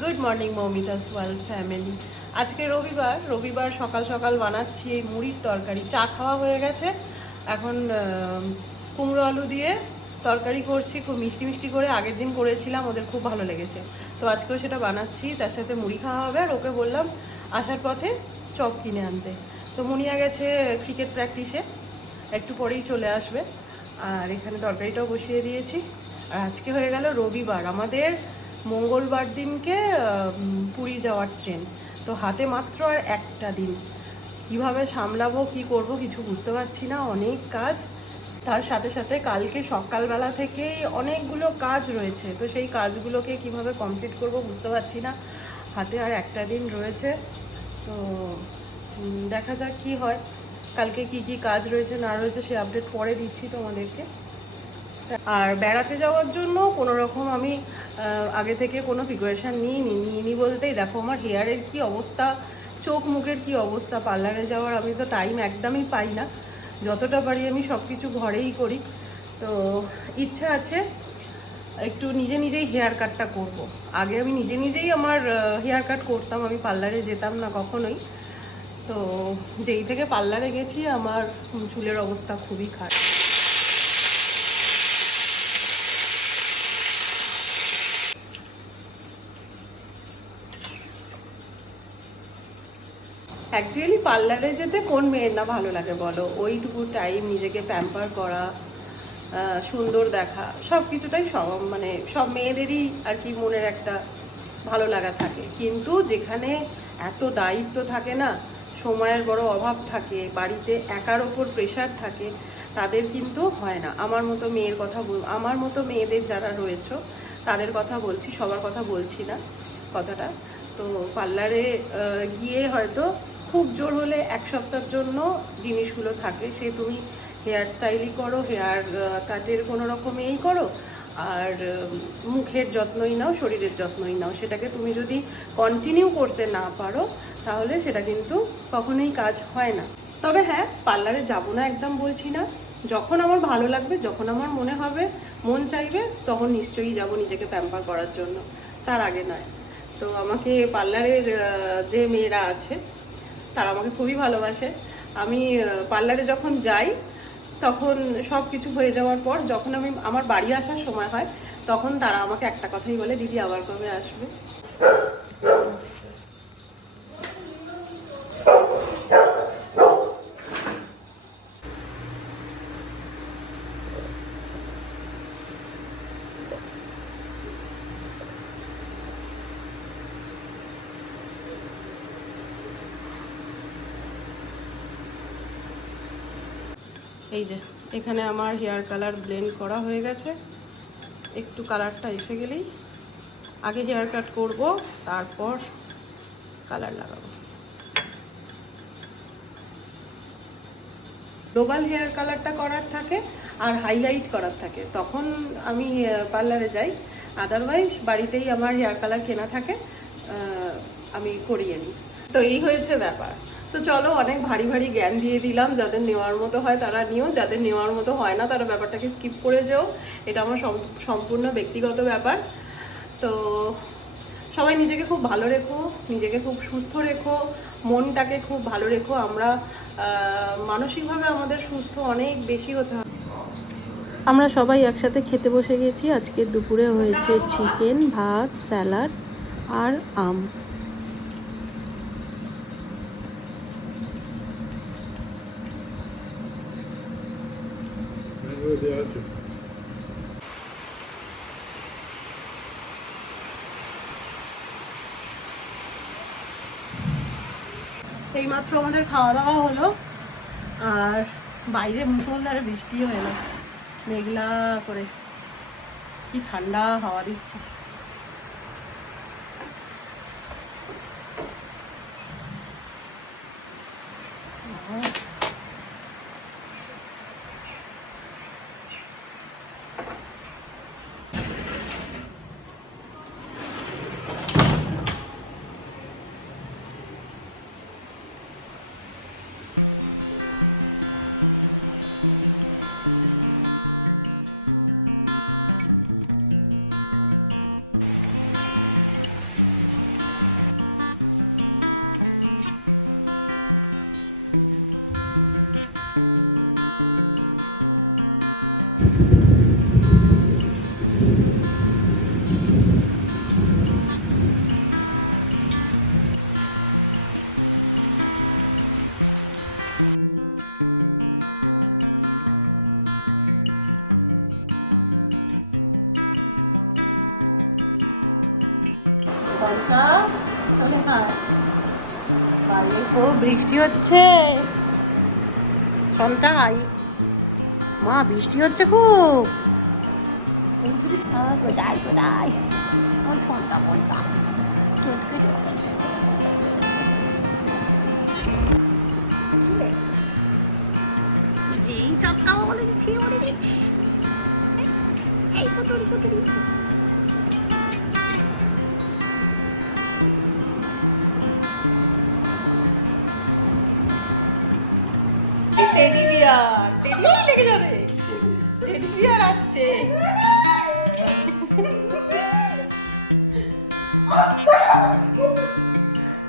Good morning Moumita's world family. আজকে রবিবার সকাল সকাল বানাচ্ছি এই মুড়ির তরকারি। চা খাওয়া হয়ে গেছে, এখন কুমড়ো আলু দিয়ে তরকারি করছি, খুব মিষ্টি মিষ্টি করে। আগের দিন করেছিলাম, ওদের খুব ভালো লেগেছে, তো আজকেও সেটা বানাচ্ছি। তার সাথে মুড়ি খাওয়া হবে। আর ওকে বললাম আসার পথে চপ কিনে আনতে। তো মুনিয়া গেছে ক্রিকেট প্র্যাকটিসে, একটু পরেই চলে আসবে। আর এখানে তরকারিটাও বসিয়ে দিয়েছি। আর আজকে হয়ে গেল রবিবার, আমাদের মঙ্গলবার দিনকে পুরী যাওয়ার ট্রেন। তো হাতে মাত্র আর একটা দিন, কিভাবে সামলাবো কি করব কিছু বুঝতে পারছি না, অনেক কাজ। তার সাথে সাথে কালকে সকালবেলা থেকেই অনেকগুলো কাজ রয়েছে, তো সেই কাজগুলোকে কিভাবে কমপ্লিট করব বুঝতে পারছি না। হাতে আর একটা দিন রয়েছে, তো দেখা যাক কি হয়। কালকে কি কি কাজ রয়েছে না রয়েছে সে আপডেট পরে দিচ্ছি তোমাদেরকে। আর বেড়াতে যাওয়ার জন্য কোনো রকম আমি আগে থেকে কোনো প্রিপারেশান নিইনি বলতেই দেখো আমার হেয়ারের কি অবস্থা, চোখ মুখের কি অবস্থা। পার্লারে যাওয়ার আমি তো টাইম একদমই পাই না, যতটা পারি আমি সব কিছু ঘরেই করি। তো ইচ্ছা আছে একটু নিজেই হেয়ার কাটটা করব। আগে আমি নিজেই আমার হেয়ার কাট করতাম, আমি পার্লারে যেতাম না কখনোই। তো যেই থেকে পার্লারে গেছি আমার চুলের অবস্থা খুবই খারাপ। অ্যাকচুয়ালি পার্লারে যেতে কোন মেয়ের না ভালো লাগে বলো? ওইটুকু টাইম নিজেকে প্যাম্পার করা, সুন্দর দেখা, সব কিছুটাই মানে সব মেয়েদেরই আর কি মনের একটা ভালো লাগা থাকে। কিন্তু যেখানে এত দায়িত্ব থাকে না, সময়ের বড় অভাব থাকে, বাড়িতে একার ওপর প্রেশার থাকে, তাদের কিন্তু হয় না। আমার মতো মেয়ের কথা আমার মতো মেয়েদের যারা রয়েছে তাদের কথা বলছি, সবার কথা বলছি না কথাটা। তো পার্লারে গিয়ে হয়তো খুব জোর হলে এক সপ্তাহের জন্য জিনিসগুলো থাকে, সে তুমি হেয়ার স্টাইলই করো, হেয়ার কাটের কোনো রকমেই করো, আর মুখের যত্নই নাও, শরীরের যত্নই নাও, সেটাকে তুমি যদি কন্টিনিউ করতে না পারো তাহলে সেটা কিন্তু কখনোই কাজ হয় না। তবে হ্যাঁ, পার্লারে যাবো না একদম বলছি না, যখন আমার ভালো লাগবে, যখন আমার মনে হবে, মন চাইবে, তখন নিশ্চয়ই যাব নিজেকে প্যাম্পার করার জন্য, তার আগে নয়। তো আমাকে পার্লারের যে মেয়েরা আছে তারা আমাকে খুবই ভালোবাসে। আমি পার্লারে যখন যাই তখন সব কিছু হয়ে যাওয়ার পর যখন আমি আমার বাড়ি আসার সময় হয়, তখন তারা আমাকে একটা কথাই বলে, দিদি আবার কবে আসবে। এই যে এখানে আমার হেয়ার কালার ব্লেন্ড করা হয়ে গেছে। একটু কালারটা এসে গেলেই আগে হেয়ার কাট করব, তারপর কালার লাগাবো। গ্লোবাল হেয়ার কালারটা করার থাকে আর হাইলাইট করার থাকে, তখন আমি পার্লারে যাই। আদারওয়াইজ বাড়িতেই আমার হেয়ার কালার কেনা থাকে, আমি করিয়ে নিই। তো এই হয়েছে ব্যাপার। তো চলো, অনেক ভারী ভারী জ্ঞান দিয়ে দিলাম। যাদের নেওয়ার মতো হয় তারা নিও, যাদের নেওয়ার মতো হয় না তারা ব্যাপারটাকে স্কিপ করে যেও। এটা আমার সম্পূর্ণ ব্যক্তিগত ব্যাপার। তো সবাই নিজেকে খুব ভালো রেখো, নিজেকে খুব সুস্থ রেখো, মনটাকে খুব ভালো রেখো। আমরা মানসিকভাবে আমাদের সুস্থ অনেক বেশি হতে হবে। আমরা সবাই একসাথে খেতে বসে গেছি। আজকে দুপুরে হয়েছে চিকেন, ভাত, স্যালাড আর আম। এইমাত্র আমাদের খাওয়া দাওয়া হলো, আর বাইরে মুষলধারে বৃষ্টি হলো, মেঘলা করে, কি ঠান্ডা হাওয়া দিচ্ছে। চঞ্চা চলে বাইরে তো বৃষ্টি হচ্ছে। সন্তাই মা বৃষ্টি হচ্ছে খুব। কোথায় কোথায় সন্তা কোনটা যেই চক্কা বলে দিচ্ছি বলে দিচ্ছি। এই কুতুরি কুতুরি টেডি বিয়ার, টেডি লেগে যাবে। টেডি বিয়ার আসছে।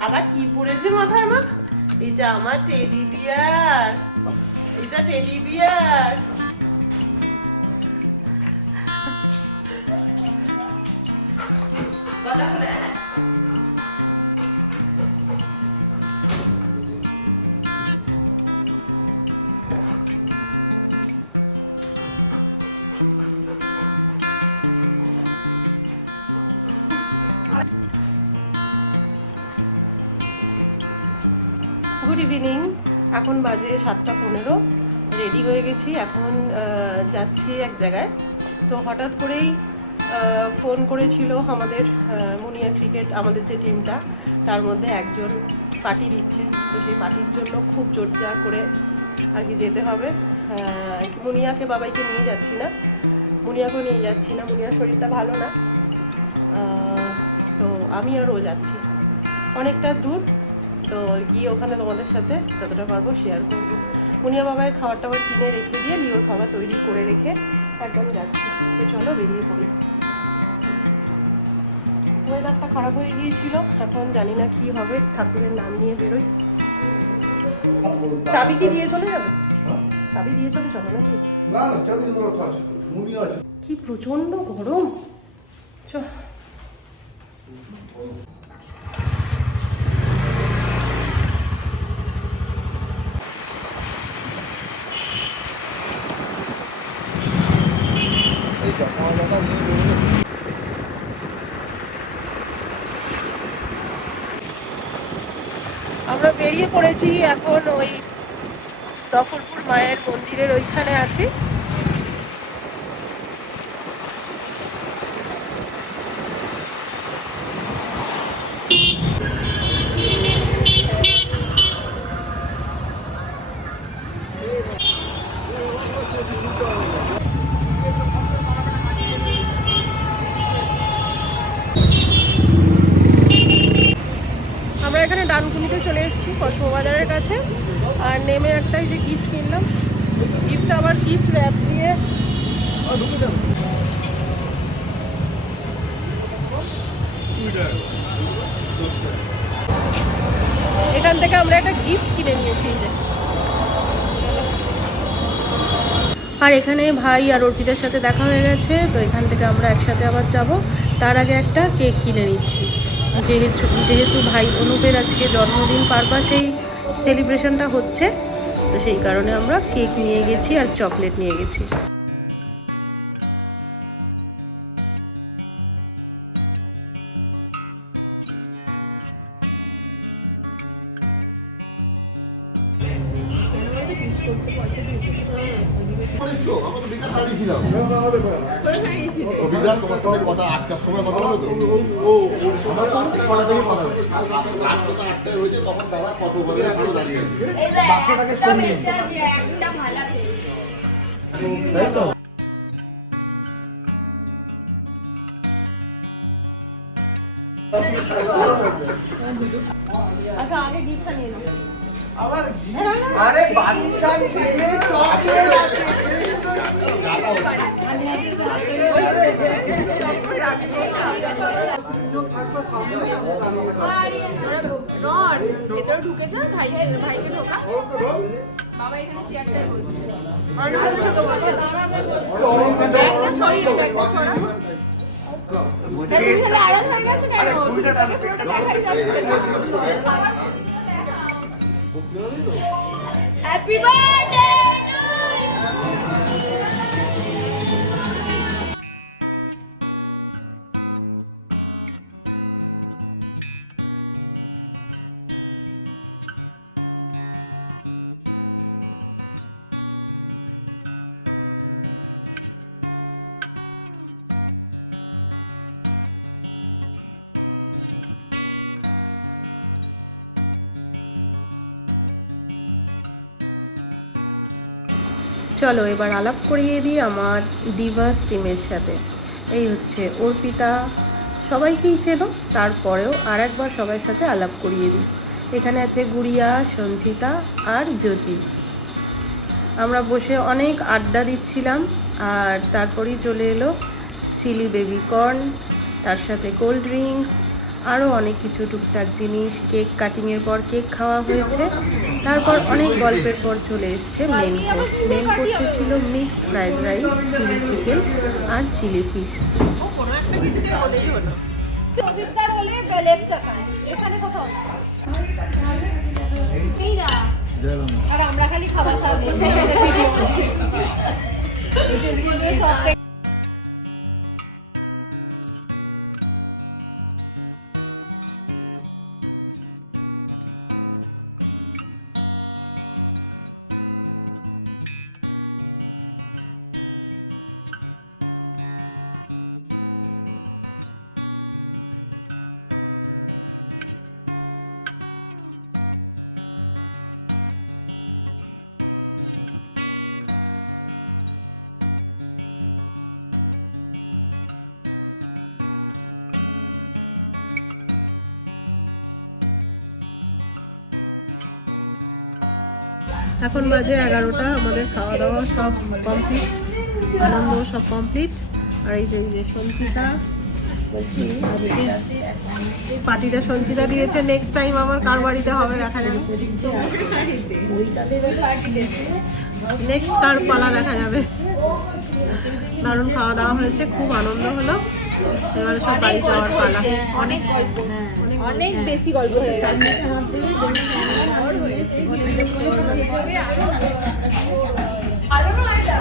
আবার কি পড়েছে মাথায় মা? এটা আমার টেডি বিয়ার, এটা টেডি বিয়ার। গুড ইভিনিং, এখন বাজে 7:15। রেডি হয়ে গেছি, এখন যাচ্ছি এক জায়গায়। তো হঠাৎ করেই ফোন করেছিল আমাদের মুনিয়া ক্রিকেট, আমাদের যে টিমটা তার মধ্যে একজন পার্টি দিচ্ছে। তো সেই পার্টির জন্য খুব জোরজার করে আর কি যেতে হবে। মুনিয়াকে বাবাইকে নিয়ে যাচ্ছি না, মুনিয়াকেও নিয়ে যাচ্ছি না, মুনিয়ার শরীরটা ভালো না। তো আমি আর ও যাচ্ছি অনেকটা দূর। তো গিয়ে ওখানে তোমাদের সাথে যতটা পারবো শেয়ার করবো। মুনিয়া বাবাইয়ের খাবার টাবার কিনে রেখে দিয়ে লিওর খাবার তৈরি করে রেখে একদম যাচ্ছি। তো চলো বেরিয়ে পড়ি। ওয়েদারটা খারাপ হয়ে গিয়েছিল, এখন জানি না কি হবে। ঠাকুরের নাম নিয়ে বেরোই। চাবি কি দিয়ে চলে যাবে? চাবি দিয়ে চলে যাবে নাকি? না না, চাবি আছে তো, মুনিয়া আছে। কি প্রচন্ড গরম। চল আমরা বেরিয়ে পড়েছি। এখন ওই দফরপুর মায়ের মন্দিরের ওইখানে আছি। আমরা এখানে ডানকুনিতে চলে এসেছি কসমোবাজারের কাছে। আর নেমে একটাই যে গিফট কিনলাম, গিফটটা আবার গিফট র্যাপ দিয়ে। এখান থেকে আমরা একটা গিফট কিনে নিয়েছি। যে আর এখানে ভাই আর অর্পিতার সাথে দেখা হয়ে গেছে। তো এখান থেকে আমরা একসাথে আবার যাব। তার আগে একটা কেক কিনে নিচ্ছি, যেহেতু ভাই অনুপের আজকে জন্মদিন পারপাস এই সেলিব্রেশনটা হচ্ছে। তো সেই কারণে আমরা কেক নিয়ে গেছি আর চকলেট নিয়ে গেছি। আচ্ছা আগে গিফটটা নিয়ে নাও। আরে বাচ্চা ছেলে চকলেট আছে। ভেতরে ঢুকেছে, ভাইকে ঢোকা। বাবা এখানে চেয়ারটায় বসছে। ব্যাগটা ছড়িয়ে, ব্যাগটা ছড়া। তুমি তাহলে আড়াল হয়ে গেছে কেন? পুরোটা দেখাই যাচ্ছে না। Happy birthday to you. চলো এবার আলাপ করিয়ে দিই আমার ডিভাস টিমের সাথে। এই হচ্ছে অর্পিতা, সবাইকেই চেনো, তারপরেও আর একবার সবার সাথে আলাপ করিয়ে দিই। এখানে আছে গুড়িয়া, সঞ্চিতা আর জ্যোতি। আমরা বসে অনেক আড্ডা দিচ্ছিলাম, আর তারপরেই চলে এলো চিলি বেবি কর্ন, তার সাথে কোল্ড ড্রিঙ্কস, আরও অনেক কিছু টুকটাক জিনিস। কেক কাটিংয়ের পর কেক খাওয়া হয়েছে, তারপর অনেক গল্পের পর চলে এসছে মেন কোর্স। মেন কোর্সে ছিল mixed fried rice, chilli chicken আর চিলি ফিশ। অভিজ্ঞতার হলে বেলের চাকা এখানে কোথাও না। এই না আর আমরা খালি খাবার খাবো। এখন বাজে 11টা, আমাদের খাওয়া দাওয়া সব কমপ্লিট, আনন্দ সব কমপ্লিট। আর এই যে সঞ্চিতা বলছি, পার্টিটা সঞ্চিতা দিয়েছে। নেক্সট টাইম আমার কার বাড়িতে হবে দেখা যাবে, নেক্সট কার পালা দেখা যাবে। দারুণ খাওয়া দাওয়া হয়েছে, খুব আনন্দ হলো। এবার সব বাড়ি যাওয়ার পালা। অনেক গল্প, অনেক বেশি গল্প হয়ে গেছে। ভালো না এটা?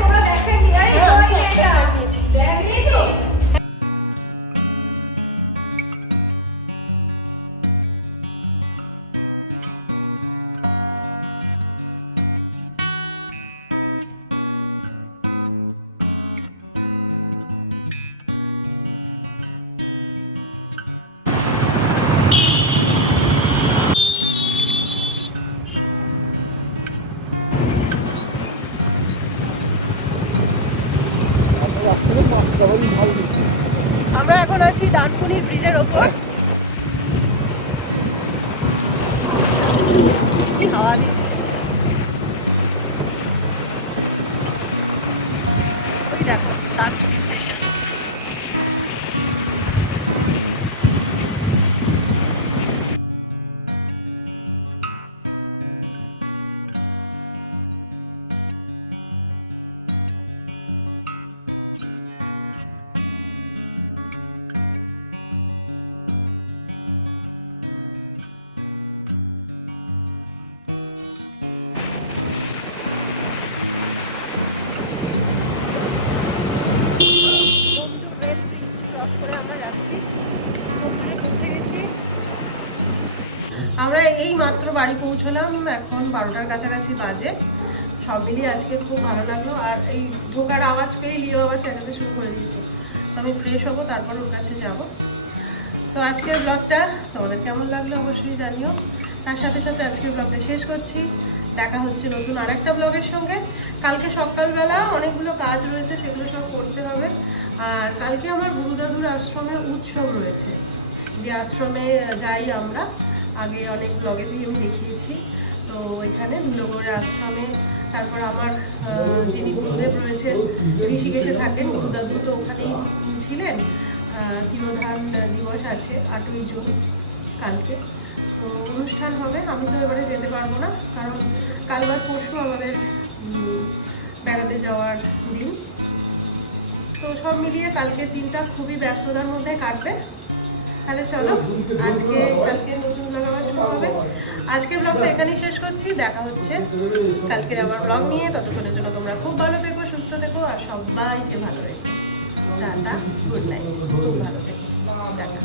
তোমরা দেখেনি? দেখেছো? আমরা এখন আছি ডানকুনির ব্রিজের ওপর। হাওয়া দিচ্ছে, ওই দেখো ডানকুনি স্টেশন। আমরা এই মাত্র বাড়ি পৌঁছলাম, এখন 12টার কাছাকাছি বাজে। সব মিলিয়ে আজকে খুব ভালো লাগলো। আর এই ঢোকার আওয়াজ পেয়ে লিও আবার চেঁচাতে শুরু করে দিয়েছে। তো আমি ফ্রেশ হবো, তারপর ওর কাছে যাব। তো আজকের ব্লগটা তোমাদের কেমন লাগলো অবশ্যই জানিও। তার সাথে সাথে আজকের ব্লগটা শেষ করছি। দেখা হচ্ছে নতুন আরেকটা ব্লগের সঙ্গে। কালকে সকালবেলা অনেকগুলো কাজ রয়েছে, সেগুলো সব করতে হবে। আর কালকে আমার গুরুদাদুর আশ্রমে উৎসব রয়েছে, যে আশ্রমে যাই আমরা, আগে অনেক ব্লগেতেই আমি দেখিয়েছি। তো এখানে ধুলোগড়ে আশ্রমে, তারপর আমার যিনি গুরুদেব রয়েছেন ঋষিকেশে থাকেন, গুরুদাদু তো ওখানেই ছিলেন। তিরোধান দিবস আছে 8ই জুন কালকে, তো অনুষ্ঠান হবে। আমি তো এবারে যেতে পারবো না, কারণ কাল বা পরশু আমাদের বেড়াতে যাওয়ার দিন। তো সব মিলিয়ে কালকের দিনটা খুবই ব্যস্ততার মধ্যে কাটবে। তাহলে চলো, কালকে নতুন ব্লগ আবার শুরু হবে। আজকের ব্লগটা এখানেই শেষ করছি। দেখা হচ্ছে কালকের আবার ব্লগ নিয়ে। ততক্ষণের জন্য তোমরা খুব ভালো থেকো, সুস্থ থেকো, আর সবাইকে ভালো রেখো। টাটা, গুড নাইট, খুব ভালো থেকো, টাটা।